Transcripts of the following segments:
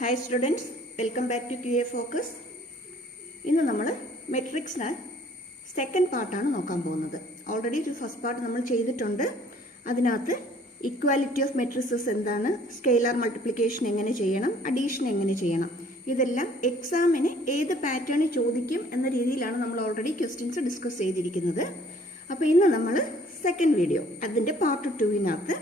Hi students, welcome back to QA Focus. ഇന്ന് നമ്മൾ മെട്രിക്സിന് second പാർട്ടാണ് നോക്കാൻ പോകുന്നത്. ഓൾറെഡി ഒരു ഫസ്റ്റ് പാർട്ട് നമ്മൾ ചെയ്തിട്ടുണ്ട്. അതിനകത്ത് ഇക്വാലിറ്റി ഓഫ് മെട്രിസസ് എന്താണ്, സ്കെയിലാർ മൾട്ടിപ്ലിക്കേഷൻ എങ്ങനെ ചെയ്യണം, അഡീഷൻ എങ്ങനെ ചെയ്യണം, ഇതെല്ലാം എക്സാമിന് ഏത് പാറ്റേണിൽ ചോദിക്കും എന്ന രീതിയിലാണ് നമ്മൾ ഓൾറെഡി ക്വസ്റ്റ്യൻസ് ഡിസ്കസ് ചെയ്തിരിക്കുന്നത്. അപ്പോൾ ഇന്ന് നമ്മൾ സെക്കൻഡ് വീഡിയോ, അതിൻ്റെ പാർട്ട് 2-നകത്ത്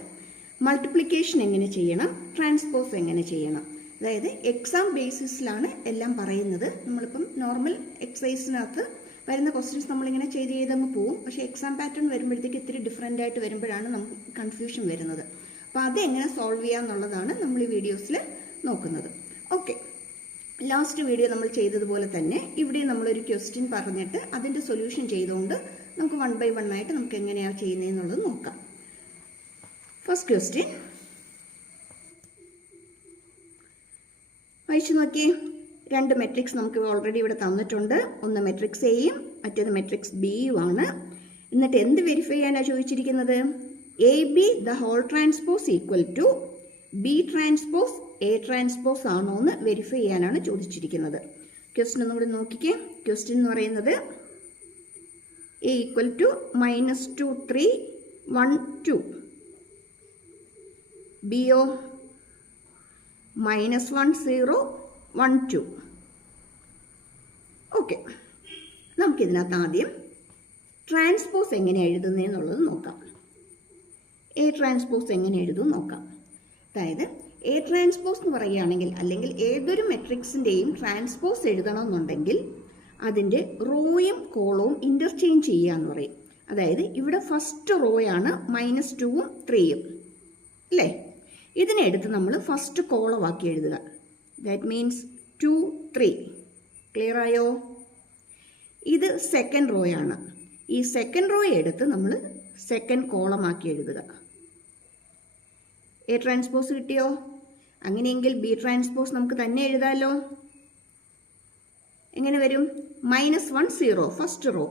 മൾട്ടിപ്ലിക്കേഷൻ എങ്ങനെ ചെയ്യണം, ട്രാൻസ്പോസ് എങ്ങനെ ചെയ്യണം, അതായത് എക്സാം ബേസിസിലാണ് എല്ലാം പറയുന്നത്. നമ്മളിപ്പം നോർമൽ എക്സസൈസിനകത്ത് വരുന്ന ക്വസ്റ്റ്യൻസ് നമ്മളിങ്ങനെ ചെയ്തങ്ങ് പോവും. പക്ഷേ എക്സാം പാറ്റേൺ വരുമ്പോഴത്തേക്ക് ഇത്തിരി ഡിഫറെൻ്റ് ആയിട്ട് വരുമ്പോഴാണ് നമുക്ക് കൺഫ്യൂഷൻ വരുന്നത്. അപ്പോൾ അതെങ്ങനെ സോൾവ് ചെയ്യാന്നുള്ളതാണ് നമ്മൾ ഈ വീഡിയോസിൽ നോക്കുന്നത്. ഓക്കെ, ലാസ്റ്റ് വീഡിയോ നമ്മൾ ചെയ്തതുപോലെ തന്നെ ഇവിടെ നമ്മളൊരു ക്വസ്റ്റ്യൻ പറഞ്ഞിട്ട് അതിൻ്റെ സൊല്യൂഷൻ ചെയ്തുകൊണ്ട് നമുക്ക് 1 by 1 ആയിട്ട് നമുക്ക് എങ്ങനെയാണ് ചെയ്യുന്നതെന്നുള്ളത് നോക്കാം. ഫസ്റ്റ് ക്വസ്റ്റ്യൻ വായിച്ചു നോക്കിയേ. 2 മെട്രിക്സ് നമുക്ക് ഓൾറെഡി ഇവിടെ തന്നിട്ടുണ്ട്. ഒന്ന് മെട്രിക്സ് എയും മറ്റൊന്ന് മെട്രിക്സ് ബിയും ആണ്. എന്നിട്ട് എന്ത് വെരിഫൈ ചെയ്യാനാണ് ചോദിച്ചിരിക്കുന്നത്? A B the whole transpose equal to B transpose A transpose ആണോ എന്ന് വെരിഫൈ ചെയ്യാനാണ് ചോദിച്ചിരിക്കുന്നത്. ക്വസ്റ്റ്യൻ ഒന്നുകൂടി നോക്കിക്കേ. ക്വസ്റ്റ്യൻ എന്ന് പറയുന്നത് എ ഈക്വൽ ടു -2 3 1 2, ബിയോ -1 0 1 2. ഓക്കെ, നമുക്കിതിനകത്ത് ആദ്യം ട്രാൻസ്പോസ് എങ്ങനെ എഴുതുന്നതെന്നുള്ളത് നോക്കാം. എ ട്രാൻസ്പോസ് എങ്ങനെ എഴുതും നോക്കാം. അതായത് എ ട്രാൻസ്പോസ് എന്ന് പറയുകയാണെങ്കിൽ, അല്ലെങ്കിൽ ഏതൊരു മെട്രിക്സിൻ്റെയും ട്രാൻസ്പോസ് എഴുതണമെന്നുണ്ടെങ്കിൽ അതിൻ്റെ റോയും കോളവും ഇൻ്റർചേഞ്ച് ചെയ്യുക എന്ന് പറയും. അതായത് ഇവിടെ ഫസ്റ്റ് റോയാണ് -2ഉം 3ഉം അല്ലേ. ഇതിനെ എടുത്ത് നമ്മൾ ഫസ്റ്റ് കോളമാക്കി എഴുതുക. That means 2 3. ക്ലിയർ ആയോ? ഇത് സെക്കൻഡ് റോയാണ്. ഈ സെക്കൻഡ് റോ എടുത്ത് നമ്മൾ സെക്കൻഡ് കോളമാക്കി എഴുതുക. എ ട്രാൻസ്പോസ് കിട്ടിയോ? അങ്ങനെയെങ്കിൽ ബി ട്രാൻസ്പോസ് നമുക്ക് തന്നെ എഴുതാമല്ലോ. എങ്ങനെ വരും? -1 0 ഫസ്റ്റ് റോ,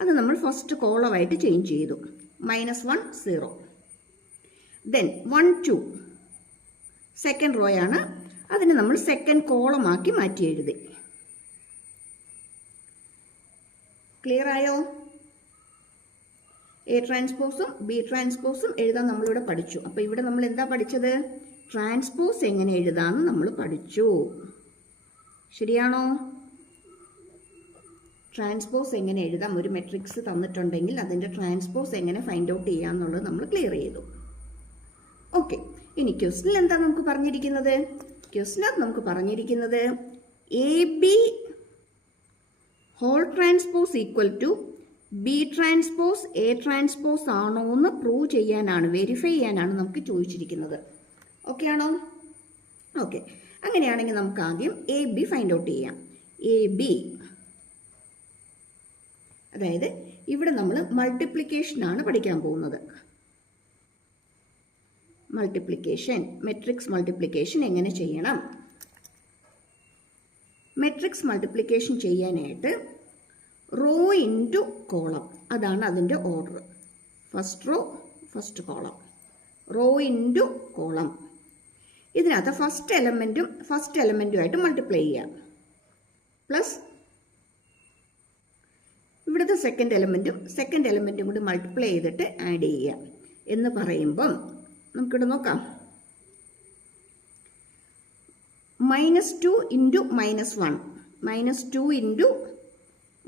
അത് നമ്മൾ ഫസ്റ്റ് കോളമായിട്ട് ചേഞ്ച് ചെയ്തു. -1 0. ദെൻ 1 2 സെക്കൻഡ് റോയാണ്, അതിന് നമ്മൾ സെക്കൻഡ് കോളമാക്കി മാറ്റി എഴുതി. ക്ലിയർ ആയോ? എ ട്രാൻസ്പോസും ബി ട്രാൻസ്പോസും എഴുതാൻ നമ്മളിവിടെ പഠിച്ചു. അപ്പോൾ ഇവിടെ നമ്മൾ എന്താ പഠിച്ചത്? ട്രാൻസ്പോസ് എങ്ങനെ എഴുതാമെന്ന് നമ്മൾ പഠിച്ചു. ശരിയാണോ? ട്രാൻസ്പോസ് എങ്ങനെ എഴുതാം, ഒരു മെട്രിക്സ് തന്നിട്ടുണ്ടെങ്കിൽ അതിൻ്റെ ട്രാൻസ്പോസ് എങ്ങനെ ഫൈൻഡ് ഔട്ട് ചെയ്യാമെന്നുള്ളത് നമ്മൾ ക്ലിയർ ചെയ്തു. ഓക്കെ, ഇനി ക്വസ്റ്റ്യനിൽ എന്താ നമുക്ക് പറഞ്ഞിരിക്കുന്നത്? ക്വസ്റ്റ്യനകത്ത് നമുക്ക് പറഞ്ഞിരിക്കുന്നത് A B whole transpose equal to B transpose A transpose ആണോ എന്ന് പ്രൂവ് ചെയ്യാനാണ്, വെരിഫൈ ചെയ്യാനാണ് നമുക്ക് ചോദിച്ചിരിക്കുന്നത്. ഓക്കെ ആണോ? ഓക്കെ, അങ്ങനെയാണെങ്കിൽ നമുക്ക് ആദ്യം എ ബി ഫൈൻഡ് ഔട്ട് ചെയ്യാം. എ ബി, അതായത് ഇവിടെ നമ്മൾ മൾട്ടിപ്ലിക്കേഷനാണ് പഠിക്കാൻ പോകുന്നത്. മൾട്ടിപ്ലിക്കേഷൻ, മെട്രിക്സ് മൾട്ടിപ്ലിക്കേഷൻ എങ്ങനെ ചെയ്യണം? മെട്രിക്സ് മൾട്ടിപ്ലിക്കേഷൻ ചെയ്യാനായിട്ട് റോ ഇൻറ്റു കോളം, അതാണ് അതിൻ്റെ order. First row first column, rho into column. ഇതിനകത്ത് ഫസ്റ്റ് എലമെൻറ്റുമായിട്ട് മൾട്ടിപ്ലൈ ചെയ്യാം. പ്ലസ് ഇവിടുത്തെ സെക്കൻഡ് എലമെൻറ്റും കൂടി മൾട്ടിപ്ലൈ ചെയ്തിട്ട് ആഡ് ചെയ്യുക എന്ന് പറയുമ്പം നമുക്കിവിടെ നോക്കാം. -2 ഇൻറ്റു -1, -2 ഇൻറ്റു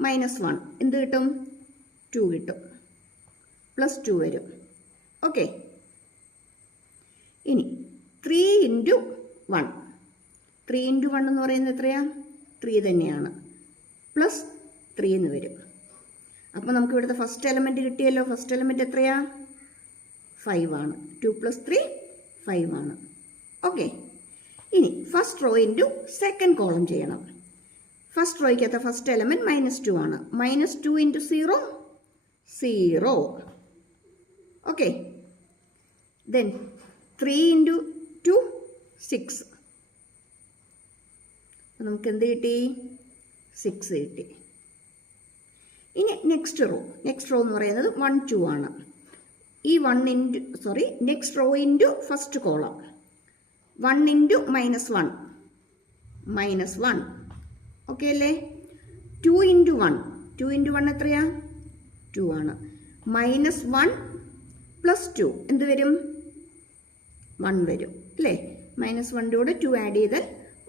-1 എന്ത് കിട്ടും? 2 കിട്ടും. +2 വരും. ഓക്കെ, ഇനി 3 ഇൻറ്റു 1, 3 ഇൻറ്റു 1 എന്ന് പറയുന്നത് എത്രയാ? 3 തന്നെയാണ്. +3 എന്ന് വരും. അപ്പോൾ നമുക്ക് ഇവിടുത്തെ ഫസ്റ്റ് എലമെൻറ്റ് കിട്ടിയല്ലോ. ഫസ്റ്റ് എലമെൻറ്റ് എത്രയാ? 5 ആണ്. 2 + 3 5 ആണ്. ഓക്കെ, ഇനി first row into second column ചെയ്യണം. ഫസ്റ്റ് റോയ്ക്കകത്ത് ഫസ്റ്റ് എലമെൻറ്റ് -2 ആണ്. -2 ഇൻറ്റു 0 0. Okay, then 3 into 2 6. നമുക്ക് എന്ത് കിട്ടി? 6 കിട്ടി. ഇനി നെക്സ്റ്റ് റോ എന്ന് പറയുന്നത് 1 2 ആണ്. ഈ next raw into first column 1 into -1 -1. Okay അല്ലേ? 2 × 1. 2 × 1 എത്രയാ? 2 ആണ്. -1 + 2 എന്ത് വരും? 1 വരും അല്ലേ? -1 കൂടെ 2 ആഡ് ചെയ്താൽ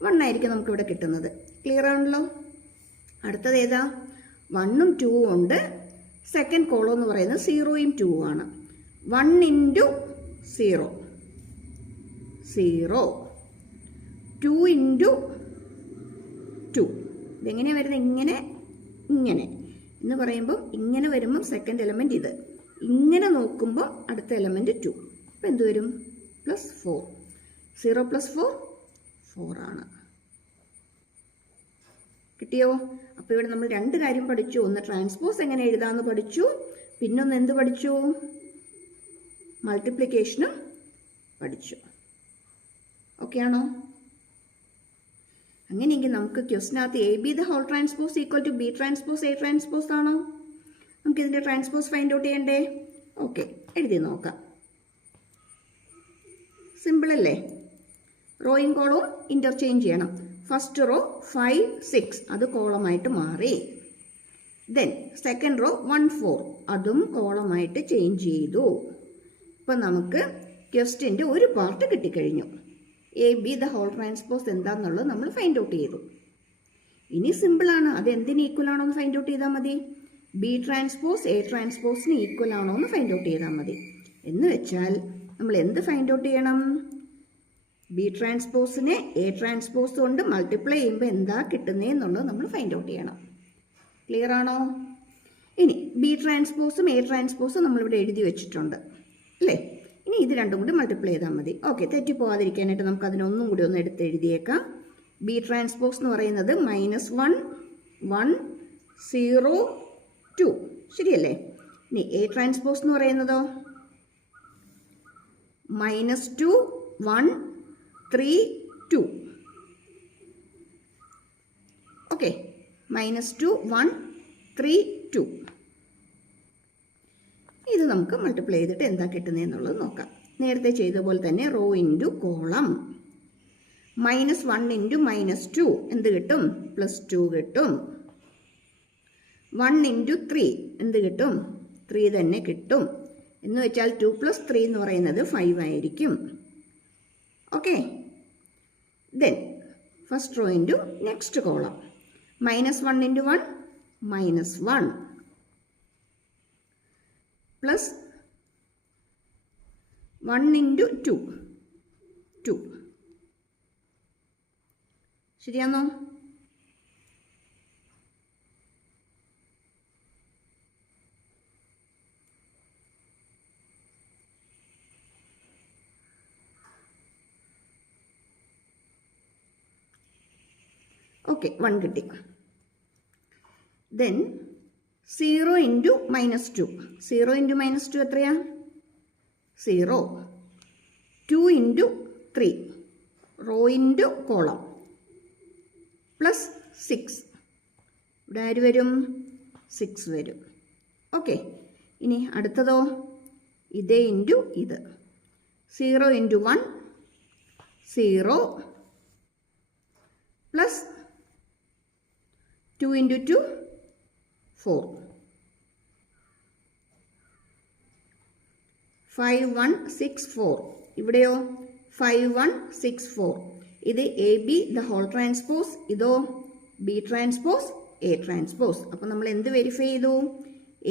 1 ആയിരിക്കും നമുക്കിവിടെ കിട്ടുന്നത്. ക്ലിയർ ആണല്ലോ? അടുത്തത് ഏതാ? 1ഉം 2ഉം ഉണ്ട്. സെക്കൻഡ് കോളം എന്ന് പറയുന്നത് 0ഉം 2ഉം ആണ്. 1 × 0 0, 2 × 2. ഇതെങ്ങനെയാണ് വരുന്നത്? ഇങ്ങനെ എന്ന് പറയുമ്പോൾ ഇങ്ങനെ വരുമ്പം സെക്കൻഡ് എലമെൻറ്റ് ഇത്, ഇങ്ങനെ നോക്കുമ്പോൾ അടുത്ത എലമെൻറ്റ് 2. അപ്പോൾ എന്ത് വരും? +4. 0 + 4 4 ആണ്. കിട്ടിയോ? അപ്പോൾ ഇവിടെ നമ്മൾ 2 കാര്യം പഠിച്ചു. ഒന്ന് ട്രാൻസ്പോസ് എങ്ങനെ എഴുതാമെന്ന് പഠിച്ചു, പിന്നൊന്ന് എന്ത് പഠിച്ചു? മൾട്ടിപ്ലിക്കേഷനും പഠിച്ചു. ഓക്കെ ആണോ? അങ്ങനെയെങ്കിൽ നമുക്ക് ക്വസ്റ്റിനകത്ത് AB the whole transpose equal to B transpose A transpose ആണോ? നമുക്കിതിൻ്റെ ട്രാൻസ്പോസ് ഫൈൻഡ് ഔട്ട് ചെയ്യണ്ടേ? ഓക്കെ, എഴുതി നോക്കാം. സിമ്പിൾ അല്ലേ? റോയും കോളവും ഇൻ്റർചേഞ്ച് ചെയ്യണം. ഫസ്റ്റ് റോ 5 6 അത് കോളമായിട്ട് മാറി. ദെൻ സെക്കൻഡ് റോ 1 4 അതും കോളമായിട്ട് ചേഞ്ച് ചെയ്തു. ഇപ്പം നമുക്ക് ക്വസ്റ്റ്യൻ്റെ ഒരു part കിട്ടിക്കഴിഞ്ഞു. AB the whole transpose എന്താണെന്നുള്ളത് നമ്മൾ ഫൈൻഡ് ഔട്ട് ചെയ്തു. ഇനി സിമ്പിളാണ്. അത് എന്തിന് ഈക്വൽ ആണോ എന്ന് ഫൈൻഡ് ഔട്ട് ചെയ്താൽ മതി. B ട്രാൻസ്പോസ് A ട്രാൻസ്പോസിന് ഈക്വൽ ആണോ എന്ന് ഫൈൻഡ് ഔട്ട് ചെയ്താൽ മതി. എന്ന് വെച്ചാൽ നമ്മൾ എന്ത് ഫൈൻഡ് ഔട്ട് ചെയ്യണം? B ട്രാൻസ്പോസിനെ A ട്രാൻസ്പോസ് കൊണ്ട് മൾട്ടിപ്ലൈ ചെയ്യുമ്പോൾ എന്താ കിട്ടുന്നതെന്നുള്ളത് നമ്മൾ ഫൈൻഡ് ഔട്ട് ചെയ്യണം. ക്ലിയർ ആണോ? ഇനി B ട്രാൻസ്പോസും A ട്രാൻസ്പോസും നമ്മളിവിടെ എഴുതി വെച്ചിട്ടുണ്ട് അല്ലേ? ഇനി ഇത് രണ്ടും കൂടി മൾട്ടിപ്ലൈ ചെയ്താൽ മതി. ഓക്കെ, തെറ്റിപ്പോവാതിരിക്കാനായിട്ട് നമുക്ക് അതിനൊന്നും കൂടി ഒന്ന് എടുത്ത് എഴുതിയേക്കാം. B ട്രാൻസ്പോസ് എന്ന് പറയുന്നത് -1 1 0 2 ശരിയല്ലേ? ഇനി A ട്രാൻസ്പോസ് എന്ന് പറയുന്നതോ -2 1 3 2. ഓക്കെ, -2 1 3 2. ഇത് നമുക്ക് മൾട്ടിപ്ലൈ ചെയ്തിട്ട് എന്താ കിട്ടുന്നതെന്നുള്ളത് നോക്കാം. നേരത്തെ ചെയ്ത പോലെ തന്നെ റോ ഇൻറ്റു കോളം. -1 × -2 എന്ത് കിട്ടും? +2 കിട്ടും. 1 × 3 എന്ത് കിട്ടും? 3 തന്നെ കിട്ടും. എന്ന് വെച്ചാൽ 2 + 3 എന്ന് പറയുന്നത് 5 ആയിരിക്കും. Okay, then first row into next column. -1 × 1 -1 plus 1 × 2 2. ശരിയാണോ? ഓക്കെ, 1 കിട്ടി. ദെൻ 0 × -2. 0 × -2 എത്രയാ? 0. 2 × 3 റോ ഇൻറ്റു കോളം +6. ഇവിടെ ആര് വരും? 6 വരും. ഓക്കെ, ഇനി അടുത്തതോ ഇതേ ഇൻറ്റു ഇത്. 0 × 1 0 പ്ലസ് 2 × 2 4. 5 1 6 4. ഇവിടെയോ 5 1 6 4. ഇത് AB the whole transpose, ഇതോ B ട്രാൻസ്പോസ് A ട്രാൻസ്പോസ്. അപ്പോൾ നമ്മൾ എന്ത് വെരിഫൈ ചെയ്തു?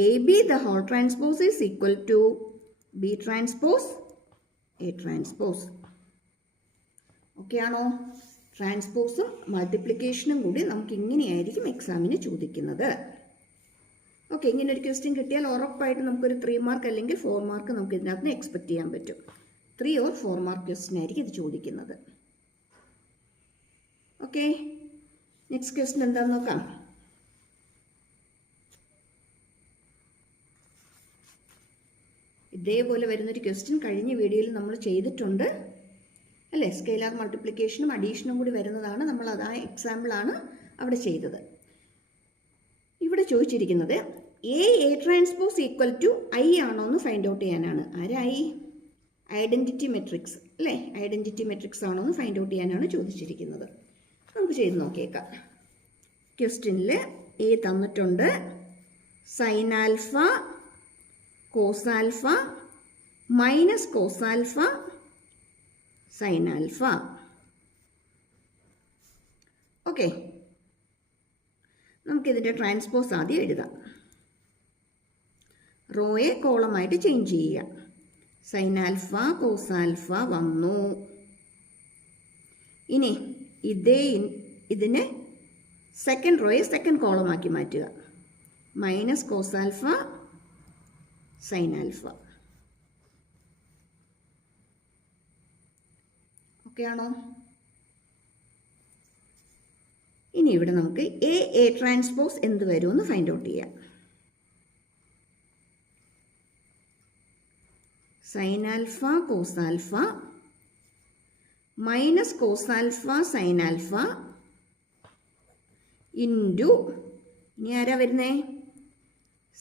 AB the whole transpose is equal to B transpose A transpose. Okay ആണോ? ട്രാൻസ്പോസും മൾട്ടിപ്ലിക്കേഷനും കൂടി നമുക്ക് ഇങ്ങനെയായിരിക്കും എക്സാമിന് ചോദിക്കുന്നത്. ഓക്കെ, ഇങ്ങനെ ഒരു ക്വസ്റ്റ്യൻ കിട്ടിയാൽ ഉറപ്പായിട്ട് നമുക്കൊരു 3 മാർക്ക് അല്ലെങ്കിൽ 4 മാർക്ക് നമുക്ക് ഇതിനകത്ത് നിന്ന് എക്സ്പെക്ട് ചെയ്യാൻ പറ്റും. 3 or 4 മാർക്ക് ക്വസ്റ്റ്യൻ ആയിരിക്കും ഇത് ചോദിക്കുന്നത്. ഓക്കെ, നെക്സ്റ്റ് ക്വസ്റ്റ്യൻ എന്താണെന്ന് നോക്കാം. ഇതേപോലെ വരുന്നൊരു ക്വസ്റ്റ്യൻ കഴിഞ്ഞ വീഡിയോയിൽ നമ്മൾ ചെയ്തിട്ടുണ്ട് അല്ലേ? സ്കെയിലാർ മൾട്ടിപ്ലിക്കേഷനും അഡീഷനും കൂടി വരുന്നതാണ്. നമ്മൾ അതാ എക്സാമ്പിളാണ് അവിടെ ചെയ്തത്. ഇവിടെ ചോദിച്ചിരിക്കുന്നത് A transpose equal to I ആണോ എന്ന് ഫൈൻഡ് ഔട്ട് ചെയ്യാനാണ്. ആരായി? ഐഡൻറ്റിറ്റി മെട്രിക്സ് അല്ലേ? ഐഡൻറ്റിറ്റി മെട്രിക്സ് ആണോ എന്ന് ഫൈൻഡ് ഔട്ട് ചെയ്യാനാണ് ചോദിച്ചിരിക്കുന്നത്. നമുക്ക് ചെയ്ത് നോക്കിയേക്കാം. ക്വസ്റ്റ്യനിൽ എ തന്നിട്ടുണ്ട്, sine alpha cos alpha minus cos alpha sine alpha. Okay, നമുക്കിതിൻ്റെ ട്രാൻസ്പോസ് ആദ്യം എഴുതാം. റോയെ കോളമായിട്ട് ചേഞ്ച് ചെയ്യുക. സൈൻ ആൽഫ കോസ് ആൽഫ വന്നു. ഇനി ഇതിനെ സെക്കൻഡ് റോയെ സെക്കൻഡ് കോളമാക്കി മാറ്റുക. Minus cos alpha sine alpha. Okay ആണോ? ഇനി ഇവിടെ നമുക്ക് എ ട്രാൻസ്പോസ് എന്ത് വരുമെന്ന് ഫൈൻഡ് ഔട്ട് ചെയ്യാം. Sine alpha cos alpha minus cos alpha sine alpha into, ഇനി ആരാ വരുന്നേ?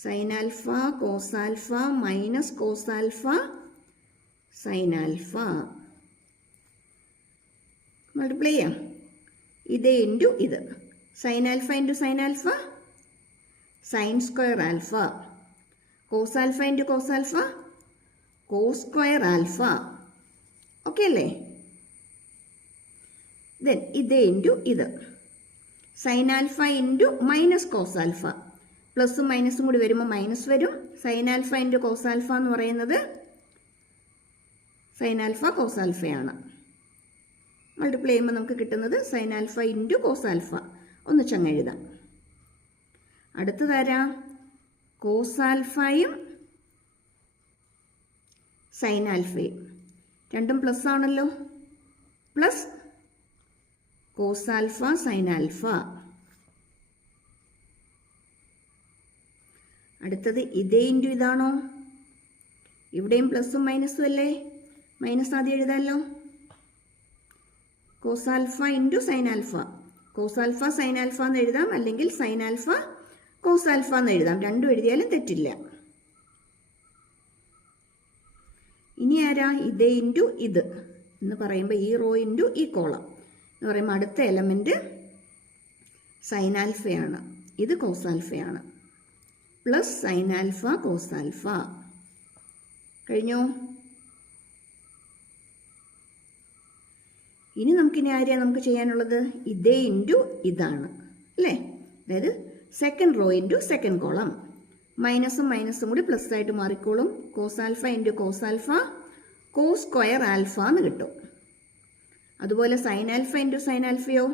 Sine alpha cos alpha minus cos alpha sine alpha. Multiply ചെയ്യാം. ഇത് ഇൻറ്റു ഇത്. Sine alpha into sine alpha sine square alpha. Cos alpha into cos alpha cos square alpha. Okay അല്ലേ? Then ഇത് into ഇത്. Sine alpha into minus cos alpha. പ്ലസും മൈനസും കൂടി വരുമ്പോൾ മൈനസ് വരും. Sine alpha into cos alpha എന്ന് പറയുന്നത് സൈൻ ആൽഫ കോസ് ആൽഫയാണ്. മൾട്ടിപ്ലൈ ചെയ്യുമ്പോൾ നമുക്ക് കിട്ടുന്നത് sine alpha into cos alpha. ഒന്ന് ചങ്ങെഴുതാം. അടുത്തതാരാ? Cos ആൽഫയും sign ആൽഫയും. രണ്ടും പ്ലസ് ആണല്ലോ. Plus cos alpha sine alpha. അടുത്തത് ഇതേ ഇൻറ്റു ഇതാണോ? ഇവിടെയും പ്ലസും മൈനസും അല്ലേ? മൈനസ് ആദ്യം എഴുതാമല്ലോ. Cos alpha into sine alpha. Cos alpha sine alpha എന്ന് എഴുതാം, അല്ലെങ്കിൽ സൈൻ ആൽഫ കോസ് ആൽഫ എന്ന് എഴുതാം. രണ്ടും എഴുതിയാലും തെറ്റില്ല. ഇനി ആരാ? ഇതേ ഇൻറ്റു ഇത് എന്ന് പറയുമ്പോൾ ഈ റോ ഇൻറ്റു ഈ കോളം എന്ന് പറയുമ്പോൾ അടുത്ത എലമെൻറ്റ് സൈൻ ആൽഫയാണ്. ഇത് കോസ് ആൽഫയാണ്. Plus sine alpha cos alpha. കഴിഞ്ഞോ? ഇനി നമുക്കിനി ആരെയാണ് നമുക്ക് ചെയ്യാനുള്ളത്? ഇതേ ഇൻറ്റു ഇതാണ് അല്ലേ? അതായത് second row into second column. മൈനസും മൈനസും കൂടി പ്ലസ് ആയിട്ട് മാറിക്കോളും. Cos alpha into cos alpha cos square alpha എന്ന് കിട്ടും. അതുപോലെ സൈൻ ആൽഫ ഇൻറ്റു സൈൻ ആൽഫയോ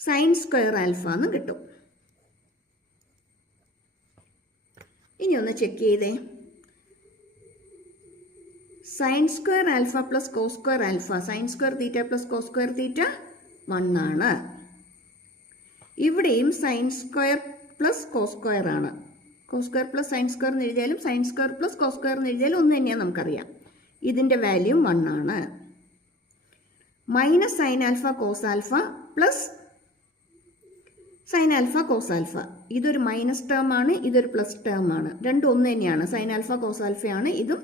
സൈൻ സ്ക്വയർ ആൽഫ എന്ന് കിട്ടും. ഇനി ഒന്ന് ചെക്ക് ചെയ്തേ. Sine square alpha plus cos square alpha, sine square theta plus cos square theta 1 ആണ്. ഇവിടെയും sine square plus cos square ആണ്. Cos square plus sine square എന്ന് എഴുതിയാലും sign square plus cos square എന്ന് എഴുതിയാലും ഒന്ന് തന്നെയാണ് നമുക്കറിയാം. ഇതിൻ്റെ വാല്യൂ 1 ആണ്. Minus sine alpha cos alpha plus sine alpha cos alpha. ഇതൊരു മൈനസ് ടേം ആണ്, ഇതൊരു പ്ലസ് ടേം ആണ്. രണ്ടും ഒന്ന് തന്നെയാണ്. സൈൻ ആൽഫ കോസ് ആൽഫയാണ്, ഇതും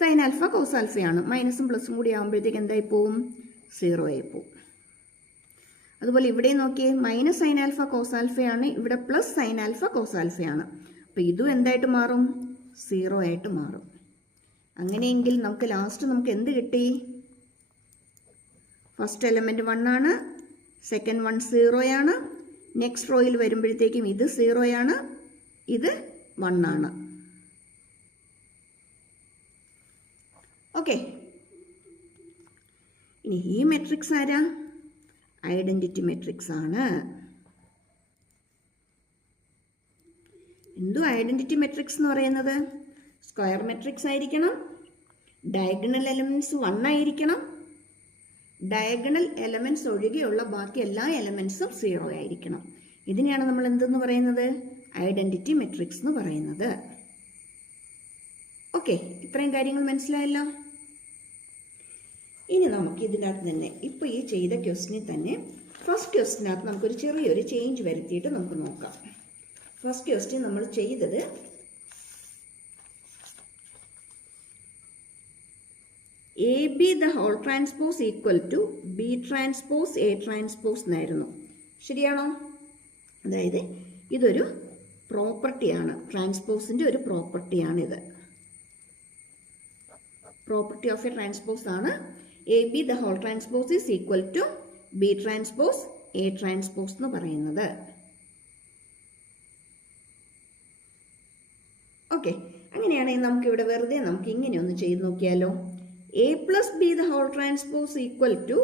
സൈൻ ആൽഫ കോസ് ആൽഫയാണ്. മൈനസും പ്ലസും കൂടി ആകുമ്പോഴത്തേക്ക് എന്തായി പോവും? 0 ആയി പോവും. അതുപോലെ ഇവിടെ നോക്കിയേ, മൈനസ് സൈൻ ആൽഫ കോസ് ആൽഫയാണ്, ഇവിടെ പ്ലസ് സൈൻ ആൽഫ കോസ് ആൽഫയാണ്. അപ്പോൾ ഇതും എന്തായിട്ട് മാറും? 0 ആയിട്ട് മാറും. അങ്ങനെയെങ്കിൽ നമുക്ക് ലാസ്റ്റ് നമുക്ക് എന്ത് കിട്ടി? ഫസ്റ്റ് എലമെൻറ്റ് 1 ആണ്, സെക്കൻഡ് 1 0 ആണ്. നെക്സ്റ്റ് റോയിൽ വരുമ്പോഴത്തേക്കും ഇത് 0 ആണ്, ഇത് 1 ആണ്. ഓക്കെ, ഇനി ഈ മെട്രിക്സ് ആരാ? ഐഡന്റിറ്റി മെട്രിക്സ് ആണ്. എന്തോ ഐഡന്റിറ്റി മെട്രിക്സ് എന്ന് പറയുന്നത് സ്ക്വയർ മെട്രിക്സ് ആയിരിക്കണം, ഡയഗണൽ എലമെന്റ്സ് 1 ആയിരിക്കണം, ഡയഗണൽ എലമെന്റ്സ് ഒഴികെയുള്ള ബാക്കി എല്ലാ എലമെന്റ്സും 0 ആയിരിക്കണം. ഇതിനെയാണ് നമ്മൾ എന്തെന്ന് പറയുന്നത്? ഐഡന്റിറ്റി മെട്രിക്സ് എന്ന് പറയുന്നത്. ഓക്കെ, ഇത്രയും കാര്യങ്ങൾ മനസ്സിലായല്ലോ. ഇനി നമുക്ക് ഇതിനകത്ത് തന്നെ ഇപ്പോൾ ഈ ചെയ്ത ക്വസ്റ്റിനിൽ തന്നെ ഫസ്റ്റ് ക്വസ്റ്റിനകത്ത് നമുക്കൊരു ചെറിയൊരു ചേഞ്ച് വരുത്തിയിട്ട് നമുക്ക് നോക്കാം. ഫസ്റ്റ് ക്വസ്റ്റ്യൻ നമ്മൾ ചെയ്തത് A B the whole transpose equal to B transpose A transpose എന്നായിരുന്നു. ശരിയാണോ? അതായത് ഇതൊരു പ്രോപ്പർട്ടിയാണ്, ട്രാൻസ്പോസിൻ്റെ ഒരു പ്രോപ്പർട്ടിയാണിത്. പ്രോപ്പർട്ടി ഓഫ് എ ട്രാൻസ്പോസ് ആണ് A B the whole transpose is equal to B transpose A transpose എന്ന് പറയുന്നത്. ഓക്കെ, അങ്ങനെയാണെങ്കിൽ നമുക്കിവിടെ വെറുതെ നമുക്ക് ഇങ്ങനെ ഒന്ന് ചെയ്ത് നോക്കിയാലോ. A plus B the whole transpose equal to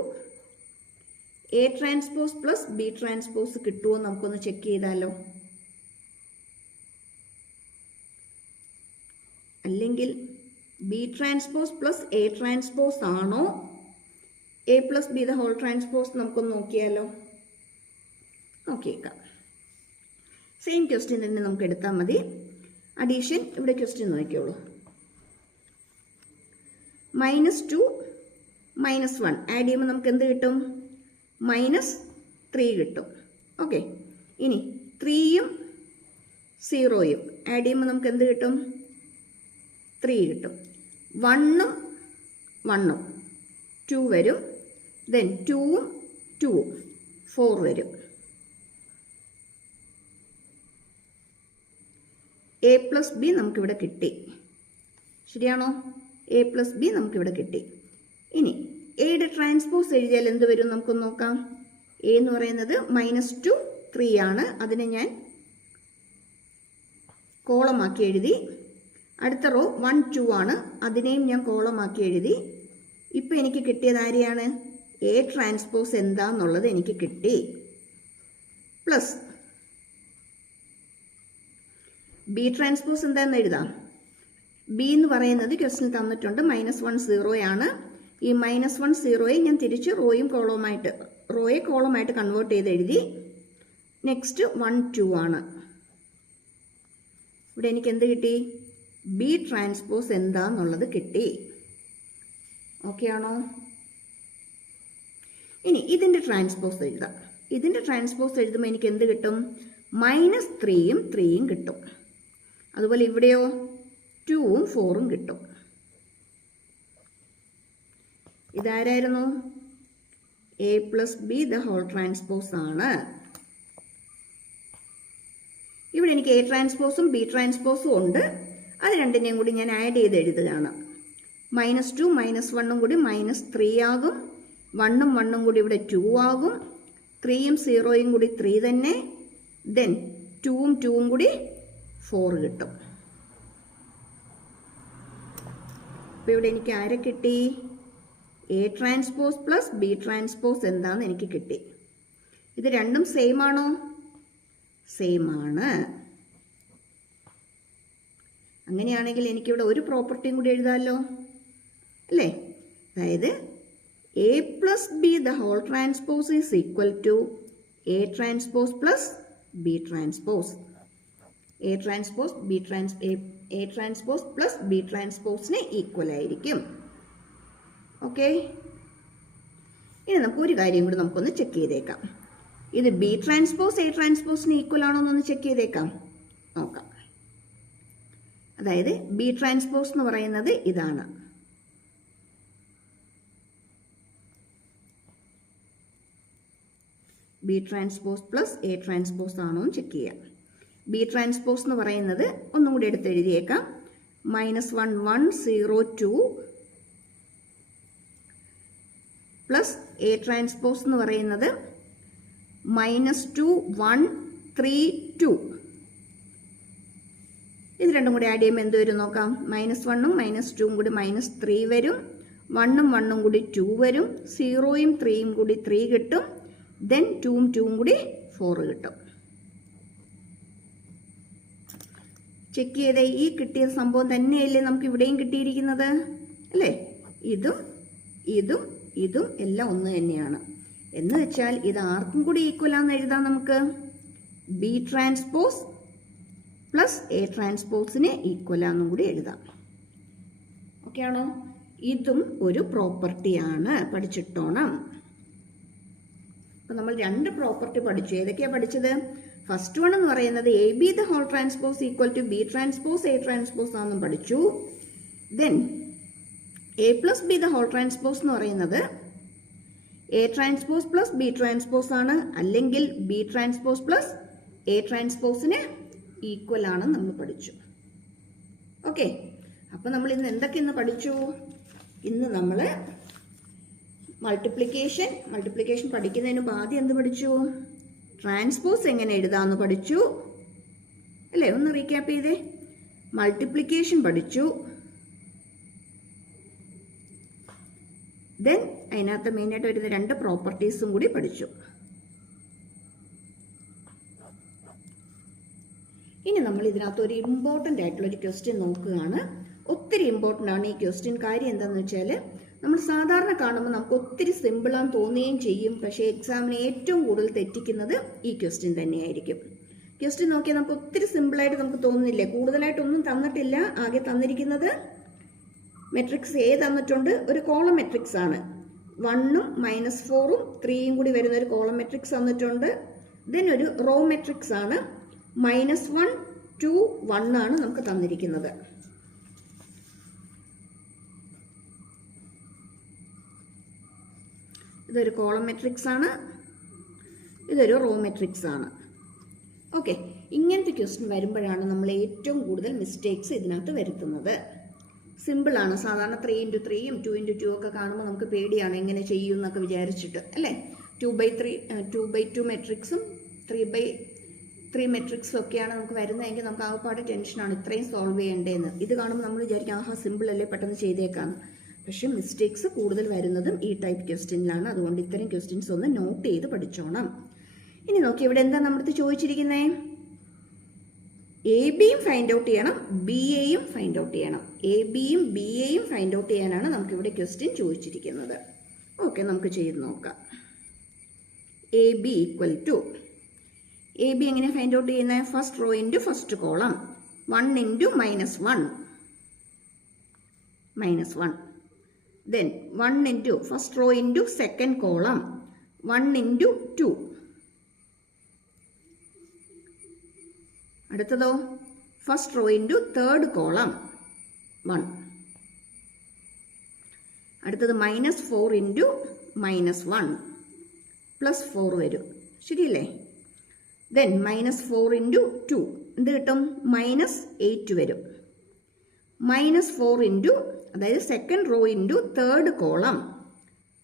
A transpose plus B transpose കിട്ടുമോ നമുക്കൊന്ന് ചെക്ക് ചെയ്താലോ. അല്ലെങ്കിൽ B transpose plus A transpose ആണോ A plus B the whole transpose നമുക്കൊന്ന് നോക്കിയാലോ. നോക്കിയേക്കാം. സെയിം ക്വസ്റ്റ്യൻ തന്നെ നമുക്ക് എടുത്താൽ മതി. അഡീഷൻ ഇവിടെ ക്വസ്റ്റ്യൻ നോക്കിയോളൂ. -2 -1 ആഡ് ചെയ്യുമ്പോൾ നമുക്ക് എന്ത് കിട്ടും? -3 കിട്ടും. ഓക്കെ, ഇനി 3യും 0യും ആഡ് ചെയ്യുമ്പോൾ നമുക്ക് എന്ത് കിട്ടും? 3 കിട്ടും. 1ഉം 1ഉം 2 വരും. ദെൻ 2ഉം 2ഉം 4 വരും. എ പ്ലസ് ബി നമുക്കിവിടെ കിട്ടി. ശരിയാണോ? എ പ്ലസ് ബി നമുക്കിവിടെ കിട്ടി. ഇനി എയുടെ ട്രാൻസ്പോസ് എഴുതിയാൽ എന്ത് വരും നമുക്കൊന്ന് നോക്കാം. എ എന്ന് പറയുന്നത് -2 3 ആണ്. അതിനെ ഞാൻ കോളമാക്കി എഴുതി. അടുത്ത റോ 1 2 ആണ്. അതിനെയും ഞാൻ കോളമാക്കി എഴുതി. ഇപ്പം എനിക്ക് കിട്ടിയത് ആരെയാണ്? എ ട്രാൻസ്പോസ് എന്താന്നുള്ളത് എനിക്ക് കിട്ടി. പ്ലസ് ബി ട്രാൻസ്പോസ് എന്താണെന്ന് എഴുതാം. ബി എന്ന് പറയുന്നത് ക്വസ്റ്റ്യൻ തന്നിട്ടുണ്ട് -1 0 ആണ്. ഈ -1 0യെ ഞാൻ തിരിച്ച് റോയെ കോളമായിട്ട് കൺവേർട്ട് ചെയ്ത് എഴുതി. നെക്സ്റ്റ് 1 2 ആണ്. ഇവിടെ എനിക്ക് എന്ത് കിട്ടി? ബി ട്രാൻസ്പോസ് എന്താന്നുള്ളത് കിട്ടി. ഓക്കെ ആണോ? ഇനി ഇതിൻ്റെ ട്രാൻസ്പോസ് എഴുതാം. ഇതിൻ്റെ ട്രാൻസ്പോസ് എഴുതുമ്പോൾ എനിക്ക് എന്ത് കിട്ടും? -3യും 3യും കിട്ടും. അതുപോലെ ഇവിടെയോ 2ഉം 4ഉം കിട്ടും. ഇതാരായിരുന്നു? A plus B the whole transpose ആണ്. ഇവിടെ എനിക്ക് എ ട്രാൻസ്പോസും ബി ട്രാൻസ്പോസും ഉണ്ട്. അത് രണ്ടിനെയും കൂടി ഞാൻ ആഡ് ചെയ്ത് എഴുതുകയാണ്. -2 -1ഉം കൂടി -3 ആകും. 1ഉം 1ഉം കൂടി ഇവിടെ 2 ആകും. 3യും 0യും കൂടി 3 തന്നെ. ദെൻ 2ഉം 2ഉം കൂടി 4 കിട്ടും. അപ്പോൾ ഇവിടെ എനിക്ക് ആരെ കിട്ടി? A transpose plus B transpose എന്താണെന്ന് എനിക്ക് കിട്ടി. ഇത് രണ്ടും സെയിം ആണോ? സെയിം ആണ്. അങ്ങനെയാണെങ്കിൽ എനിക്കിവിടെ ഒരു പ്രോപ്പർട്ടിയും കൂടി എഴുതാമല്ലോ, അല്ലേ? അതായത് A plus B the whole transpose is equal to A transpose plus B transpose. A transpose plus B ട്രാൻസ്പോസിന് ഈക്വൽ ആയിരിക്കും. ഓക്കെ, ഇനി നമുക്ക് ഒരു കാര്യം കൂടി നമുക്കൊന്ന് ചെക്ക് ചെയ്തേക്കാം. ഇത് ബി ട്രാൻസ്പോസ് എ ട്രാൻസ്പോസിന് ഈക്വൽ ആണോ എന്നൊന്ന് ചെക്ക് ചെയ്തേക്കാം. നോക്കാം. അതായത് ബി ട്രാൻസ്പോസ് എന്ന് പറയുന്നത് ഇതാണ്. B transpose plus A transpose ആണോ എന്ന് ചെക്ക് ചെയ്യാം. ബി ട്രാൻസ്പോസ് എന്ന് പറയുന്നത് ഒന്നും കൂടി എടുത്ത് എഴുതിയേക്കാം. -1 1 0 2 പ്ലസ് എ ട്രാൻസ്പോസ് എന്ന് പറയുന്നത് -2 1 3 2. ഇത് രണ്ടും കൂടി ആഡ് ചെയ്യുമ്പോൾ എന്ത് വരും നോക്കാം. -1ഉം -2ഉം കൂടി -3 വരും. 1ഉം 1ഉം കൂടി 2 വരും. 0യും 3യും കൂടി 3 കിട്ടും. ദെൻ 2ഉം 2ഉം കൂടി 4 കിട്ടും. ചെക്ക് ചെയ്തേ, ഈ കിട്ടിയ സംഭവം തന്നെയല്ലേ നമുക്ക് ഇവിടെയും കിട്ടിയിരിക്കുന്നത്, അല്ലേ? ഇതും ഇതും ഇതും എല്ലാം ഒന്ന് തന്നെയാണ്. എന്ന് വെച്ചാൽ ഇത് ആർക്കും കൂടി ഈക്വൽ ആണെന്ന് എഴുതാം നമുക്ക്. ബി ട്രാൻസ്പോസ് പ്ലസ് എ ട്രാൻസ്പോസിന് ഈക്വൽ ആണെന്നും കൂടി എഴുതാം. ഓക്കെ ആണോ? ഇതും ഒരു പ്രോപ്പർട്ടിയാണ്, പഠിച്ചിട്ടോണം. അപ്പം നമ്മൾ രണ്ട് പ്രോപ്പർട്ടി പഠിച്ചു. ഏതൊക്കെയാണ് പഠിച്ചത്? ഫസ്റ്റ് വൺ എന്ന് പറയുന്നത് A B the whole transpose equal to B transpose A transpose ആണെന്നും പഠിച്ചു. Then A plus B the whole transpose എന്ന് പറയുന്നത് A transpose plus B transpose ആണ്, അല്ലെങ്കിൽ ബി ട്രാൻസ്പോസ് പ്ലസ് എ ട്രാൻസ്പോസിന് ഈക്വൽ ആണ് നമ്മൾ പഠിച്ചു. ഓക്കെ, അപ്പോൾ നമ്മൾ ഇന്ന് എന്തൊക്കെ ഇന്ന് പഠിച്ചു? ഇന്ന് നമ്മൾ മൾട്ടിപ്ലിക്കേഷൻ പഠിക്കുന്നതിന് മുമ്പ് ആദ്യം എന്ത് പഠിച്ചു? ട്രാൻസ്പോസ് എങ്ങനെ എഴുതാമെന്ന് പഠിച്ചു അല്ലേ? ഒന്ന് റീക്യാപ്പ് ചെയ്തേ. മൾട്ടിപ്ലിക്കേഷൻ പഠിച്ചു, ദെൻ അതിനകത്ത് മെയിനായിട്ട് വരുന്ന 2 പ്രോപ്പർട്ടീസും കൂടി പഠിച്ചു. ഇനി നമ്മൾ ഇതിനകത്ത് ഒരു ഇമ്പോർട്ടൻ്റ് ആയിട്ടുള്ള ഒരു ക്വസ്റ്റ്യൻ നോക്കുകയാണ്. ഒത്തിരി ഇമ്പോർട്ടൻ്റ് ആണ് ഈ ക്വസ്റ്റ്യൻ. കാര്യം എന്താണെന്ന് വെച്ചാൽ നമ്മൾ സാധാരണ കാണുമ്പോൾ നമുക്ക് ഒത്തിരി സിമ്പിളാന്ന് തോന്നുകയും ചെയ്യും, പക്ഷേ എക്സാമിന് ഏറ്റവും കൂടുതൽ തെറ്റിക്കുന്നത് ഈ ക്വസ്റ്റ്യൻ തന്നെയായിരിക്കും. ക്വസ്റ്റ്യൻ നോക്കിയാൽ നമുക്ക് ഒത്തിരി സിമ്പിളായിട്ട് നമുക്ക് തോന്നുന്നില്ലേ? കൂടുതലായിട്ടൊന്നും തന്നിട്ടില്ല. ആകെ തന്നിരിക്കുന്നത് മെട്രിക്സ് എ തന്നിട്ടുണ്ട്, ഒരു കോളം മെട്രിക്സ് ആണ്. 1ഉം -4ഉം 3യും കൂടി വരുന്ന ഒരു കോളം മെട്രിക്സ് തന്നിട്ടുണ്ട്. ദെൻ ഒരു റോ മെട്രിക്സ് ആണ്, -1 2 1 ആണ് നമുക്ക് തന്നിരിക്കുന്നത്. ഇതൊരു കോളം മെട്രിക്സ് ആണ്, ഇതൊരു റോ മെട്രിക്സ് ആണ്. ഓക്കെ, ഇങ്ങനത്തെ ക്വസ്റ്റ്യൻ വരുമ്പോഴാണ് നമ്മൾ ഏറ്റവും കൂടുതൽ മിസ്റ്റേക്സ് ഇതിനകത്ത് വരുത്തുന്നത്. സിമ്പിളാണ്. സാധാരണ 3x3യും 2x2 ഒക്കെ കാണുമ്പോൾ നമുക്ക് പേടിയാണ് എങ്ങനെ ചെയ്യും എന്നൊക്കെ വിചാരിച്ചിട്ട് അല്ലേ? 2x2 മെട്രിക്സും 3x3 മെട്രിക്സും ഒക്കെയാണ് നമുക്ക് വരുന്നതെങ്കിൽ നമുക്ക് ആകെപ്പാട് ടെൻഷനാണ് ഇത്രയും സോൾവ് ചെയ്യേണ്ടതെന്ന്. ഇത് കാണുമ്പോൾ നമ്മൾ വിചാരിക്കും ആഹാ സിമ്പിൾ അല്ലേ, പെട്ടെന്ന് ചെയ്തേക്കാന്ന്. പക്ഷെ മിസ്റ്റേക്സ് കൂടുതൽ വരുന്നതും ഈ ടൈപ്പ് ക്വസ്റ്റ്യനിലാണ്. അതുകൊണ്ട് ഇത്തരം ക്വസ്റ്റ്യൻസ് ഒന്ന് നോട്ട് ചെയ്ത് പഠിച്ചോണം. ഇനി നോക്കി, ഇവിടെ എന്താ നമ്മുടെ ചോദിച്ചിരിക്കുന്നത്? എ ബിയും ഫൈൻഡ് ഔട്ട് ചെയ്യണം, ബി എയും ഫൈൻഡ് ഔട്ട് ചെയ്യണം. എ ബിയും ബി എയും ഫൈൻഡ് ഔട്ട് ചെയ്യാനാണ് നമുക്കിവിടെ ക്വസ്റ്റ്യൻ ചോദിച്ചിരിക്കുന്നത്. ഓക്കെ, നമുക്ക് ചെയ്ത് നോക്കാം. A B equal to, A B എങ്ങനെ ഫൈൻഡ് ഔട്ട് ചെയ്യുന്നത്? First row into first column, 1 into -1, then 1 into first row into second column, 1 into 2. അടുത്തതോ first row into third column 1. അടുത്തത് -4 ഇൻറ്റു -1 +4 വരും, ശരിയല്ലേ? ദെൻ -4 ഇൻറ്റു 2 എന്ത് കിട്ടും? -8 വരും. -4 ഇൻറ്റു, അതായത് second row into third column,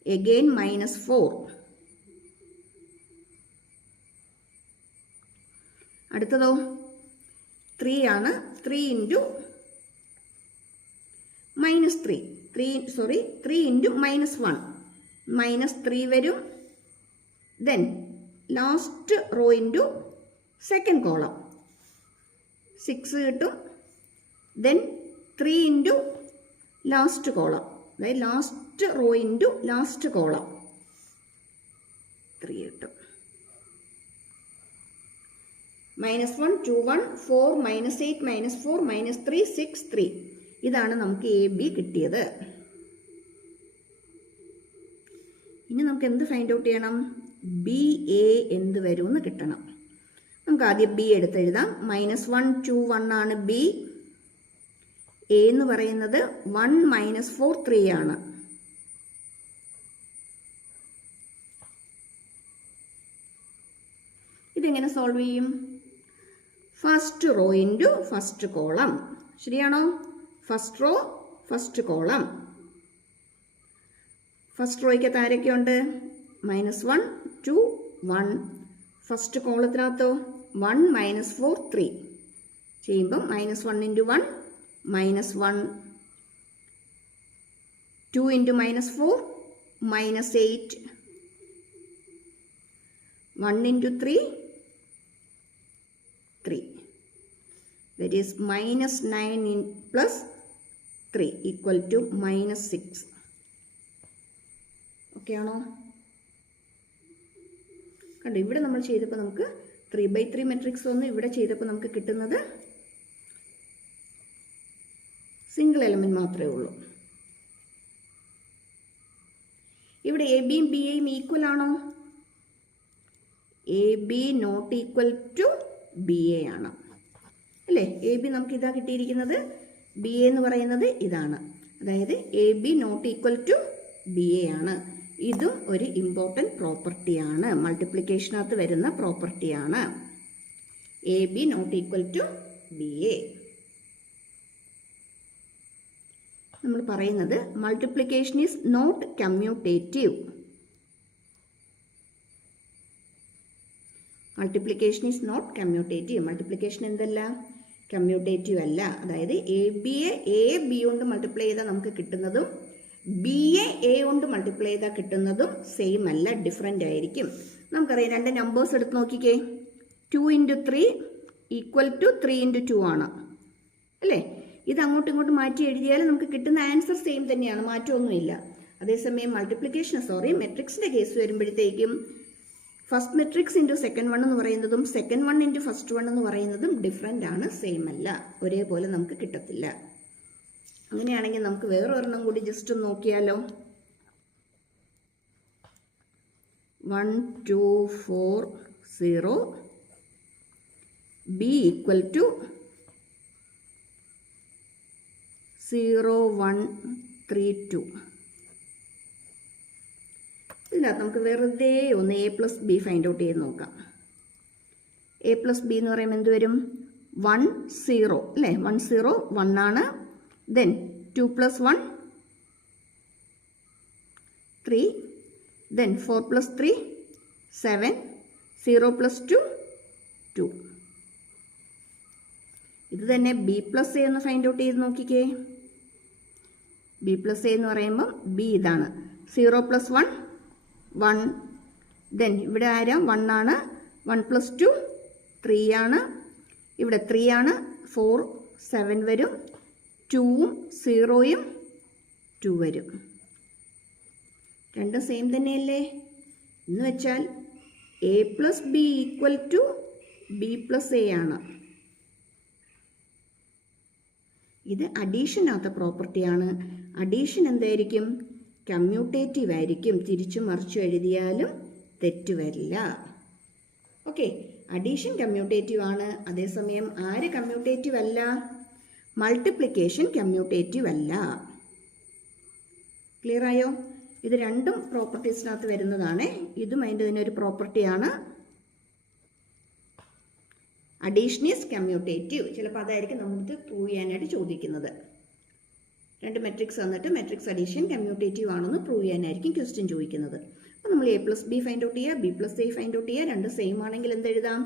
again -4. അടുത്തതോ 3 ആണ്, 3 ഇൻറ്റു -3 ഇൻറ്റു -1, -3 വരും. Then last raw into second column 6 കിട്ടും. ദെൻ 3 ഇൻറ്റു ലാസ്റ്റ് കോളം, അതായത് last rho into last column 3 കിട്ടും. -1 2 1 4 -8 -4 -3 6 3. ഇതാണ് നമുക്ക് എ ബി കിട്ടിയത്. ഇനി നമുക്ക് എന്ത് ഫൈൻഡ് ഔട്ട് ചെയ്യണം? ബി എ എന്ത് വരുമെന്ന് കിട്ടണം. നമുക്ക് ആദ്യം ബി എടുത്തെഴുതാം. -1 2 1 ആണ് ബി. എ എന്ന് പറയുന്നത് 1 -4 3 ആണ്. ഇതെങ്ങനെ സോൾവ് ചെയ്യും? First row into first column, ശരിയാണോ? First row first column. First റോയ്ക്കകത്ത് ആരൊക്കെയുണ്ട്? -1 2 1. ഫസ്റ്റ് കോളത്തിനകത്തോ 1 -4 3 ചെയ്യുമ്പം -1 into 1 -1, 2 into -4 -8, 1 into 3 3. That is -9 plus 3 equal to -6. Okay ആണോ? കണ്ടോ, ഇവിടെ നമ്മൾ ചെയ്തപ്പോൾ നമുക്ക് 3x3 മെട്രിക്സ് ഒന്ന് ഇവിടെ ചെയ്തപ്പോൾ നമുക്ക് കിട്ടുന്നത് സിംഗിൾ എലമെന്റ് മാത്രമേ ഉള്ളൂ. ഇവിടെ എ ബിയും ബി എയും ഈക്വൽ ആണോ? A B not equal to B A ആണ് അല്ലേ? എ ബി നമുക്ക് ഇതാ കിട്ടിയിരിക്കുന്നത്, ബി എ എന്ന് പറയുന്നത് ഇതാണ്. അതായത് A B not equal to B A ആണ്. ഇതും ഒരു ഇമ്പോർട്ടൻറ്റ് പ്രോപ്പർട്ടിയാണ്, മൾട്ടിപ്ലിക്കേഷനകത്ത് വരുന്ന പ്രോപ്പർട്ടിയാണ്. A B not equal to B A. നമ്മൾ പറയുന്നത് multiplication is not commutative. Multiplication is not commutative. Multiplication എന്തല്ല? കമ്മ്യൂട്ടേറ്റീവ് അല്ല. അതായത് എ ബിയെ എ ബി കൊണ്ട് മൾട്ടിപ്ലൈ ചെയ്താൽ നമുക്ക് കിട്ടുന്നതും ബിയെ എ കൊണ്ട് മൾട്ടിപ്ലൈ ചെയ്താൽ കിട്ടുന്നതും സെയിം അല്ല, ഡിഫറെൻ്റ് ആയിരിക്കും. നമുക്കറിയാം, രണ്ട് നമ്പേഴ്സ് എടുത്ത് നോക്കിക്കേ. 2 × 3 = 3 × 2 ആണ് അല്ലേ? ഇത് അങ്ങോട്ടും ഇങ്ങോട്ടും മാറ്റി എഴുതിയാൽ നമുക്ക് കിട്ടുന്ന ആൻസർ സെയിം തന്നെയാണ്, മാറ്റമൊന്നുമില്ല. അതേസമയം മെട്രിക്സിൻ്റെ കേസ് വരുമ്പോഴത്തേക്കും first matrix into second one എന്ന് പറയുന്നതും second one into first one എന്ന് പറയുന്നതും ഡിഫറെൻ്റ് ആണ്, സെയിം അല്ല, ഒരേപോലെ നമുക്ക് കിട്ടത്തില്ല. അങ്ങനെയാണെങ്കിൽ നമുക്ക് വേറെ ഒരെണ്ണം കൂടി ജസ്റ്റ് ഒന്ന് നോക്കിയാലോ. 1 2 4 0 b = 0 1 3 2. ഇതിനകത്ത് നമുക്ക് വെറുതെ ഒന്ന് a + b ഫൈൻഡ് ഔട്ട് ചെയ്ത് നോക്കാം. a + b എന്ന് പറയുമ്പോൾ എന്ത് വരും? 1 0 അല്ലേ? 1 0 1 ആണ്. Then 2 + 1 3, then 4 + 3 7, 0 + 2 2. ഇത് തന്നെ b + a ഒന്ന് ഫൈൻഡ് ഔട്ട് ചെയ്ത് നോക്കിക്കേ. b + a എന്ന് പറയുമ്പോൾ b ഇതാണ്. 0 + 1 1, ദെൻ ഇവിടെ ആരാ? 1 ആണ്. 1 + 2 3 ആണ്. ഇവിടെ 3 ആണ്. 4 7 വരും. 2ഉം 0യും 2 വരും. രണ്ടും സെയിം തന്നെയല്ലേ? എന്ന് വെച്ചാൽ a + b = b + a ആണ്. ഇത് അഡീഷനകത്ത പ്രോപ്പർട്ടിയാണ്. അഡീഷൻ എന്തായിരിക്കും? കമ്മ്യൂട്ടേറ്റീവ് ആയിരിക്കും. തിരിച്ചു മറിച്ചു എഴുതിയാലും തെറ്റ് വരില്ല. ഓക്കെ, അഡീഷൻ കമ്മ്യൂട്ടേറ്റീവ് ആണ്. അതേസമയം ആര് കമ്മ്യൂട്ടേറ്റീവ് അല്ല? മൾട്ടിപ്ലിക്കേഷൻ കമ്മ്യൂട്ടേറ്റീവ് അല്ല. ക്ലിയർ ആയോ? ഇത് രണ്ടും പ്രോപ്പർട്ടീസിനകത്ത് വരുന്നതാണ്. ഇതും അതിൻ്റെ തന്നെ ഒരു പ്രോപ്പർട്ടിയാണ്. Addition is commutative. ചിലപ്പോൾ അതായിരിക്കും നമുക്ക് പ്രൂവ് ചെയ്യാനായിട്ട് ചോദിക്കുന്നത്. രണ്ട് മെട്രിക്സ് തന്നിട്ട് മെട്രിക്സ് അഡീഷൻ കമ്മ്യൂട്ടേറ്റീവ് ആണെന്ന് പ്രൂവ് ചെയ്യാനായിരിക്കും ക്വസ്റ്റ്യൻ ചോദിക്കുന്നത്. അപ്പോൾ നമ്മൾ a + b ഫൈൻഡ് ഔട്ട് ചെയ്യുക, b + a ഫൈൻഡ് ഔട്ട് ചെയ്യുക. രണ്ട് സെയിം ആണെങ്കിൽ എന്തെഴുതാം?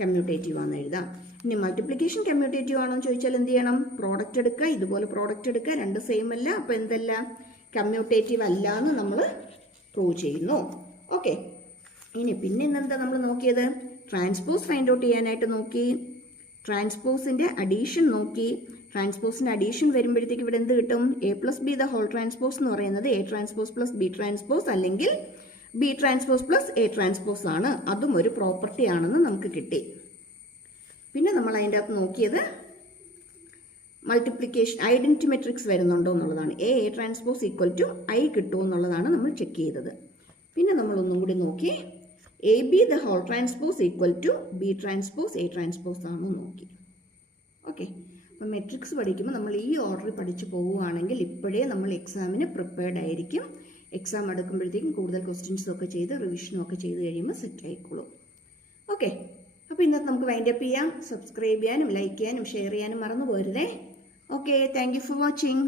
കമ്മ്യൂട്ടേറ്റീവ് ആണെന്ന് എഴുതാം. ഇനി മൾട്ടിപ്ലിക്കേഷൻ കമ്മ്യൂട്ടേറ്റീവ് ആണോ എന്ന് ചോദിച്ചാൽ എന്ത് ചെയ്യണം? പ്രോഡക്റ്റ് എടുക്കുക, ഇതുപോലെ പ്രോഡക്റ്റ് എടുക്കുക. രണ്ട് സെയിം അല്ല, അപ്പോൾ എന്തല്ല? കമ്മ്യൂട്ടേറ്റീവ് അല്ല എന്ന് നമ്മൾ പ്രൂവ് ചെയ്യുന്നു. ഓക്കെ, ഇനി പിന്നെ ഇന്നെന്താ നമ്മൾ നോക്കിയത്? ട്രാൻസ്പോസ് ഫൈൻഡ് ഔട്ട് ചെയ്യാനായിട്ട് നോക്കി. ട്രാൻസ്പോസിൻ്റെ അഡീഷൻ നോക്കി. ട്രാൻസ്പോസിൻ്റെ അഡീഷൻ വരുമ്പോഴത്തേക്ക് ഇവിടെ എന്ത് കിട്ടും? a + b the whole transpose എന്ന് പറയുന്നത് a ട്രാൻസ്പോസ് + b ട്രാൻസ്പോസ് അല്ലെങ്കിൽ b ട്രാൻസ്പോസ് + a ട്രാൻസ്പോസ് ആണ്. അതും ഒരു പ്രോപ്പർട്ടി ആണെന്ന് നമുക്ക് കിട്ടി. പിന്നെ നമ്മൾ അതിൻ്റെ അകത്ത് നോക്കിയത് മൾട്ടിപ്ലിക്കേഷൻ ഐഡൻറ്റി മെട്രിക്സ് വരുന്നുണ്ടോ എന്നുള്ളതാണ്. a ട്രാൻസ്പോസ് = i കിട്ടുമോ എന്നുള്ളതാണ് നമ്മൾ ചെക്ക് ചെയ്തത്. പിന്നെ നമ്മളൊന്നും കൂടി നോക്കി a b the whole transpose = b transpose a transpose ആണോ നോക്കി. ഓക്കെ, അപ്പോൾ മെട്രിക്സ് പഠിക്കുമ്പോൾ നമ്മൾ ഈ ഓർഡറിൽ പഠിച്ചു പോവുകയാണെങ്കിൽ ഇപ്പോഴേ നമ്മൾ എക്സാമിന് പ്രിപ്പയർഡ് ആയിരിക്കും. എക്സാം എടുക്കുമ്പോഴത്തേക്കും കൂടുതൽ ക്വസ്റ്റ്യൻസും ഒക്കെ ചെയ്ത് റിവിഷനും ഒക്കെ ചെയ്ത് കഴിയുമ്പോൾ സെറ്റ് ആയിക്കോളും. ഓക്കെ, അപ്പോൾ ഇന്നത്തെ നമുക്ക് വൈൻഡ് അപ്പ് ചെയ്യാം. സബ്സ്ക്രൈബ് ചെയ്യാനും ലൈക്ക് ചെയ്യാനും ഷെയർ ചെയ്യാനും മറന്നു പോരുതേ. Okay, thank you for watching.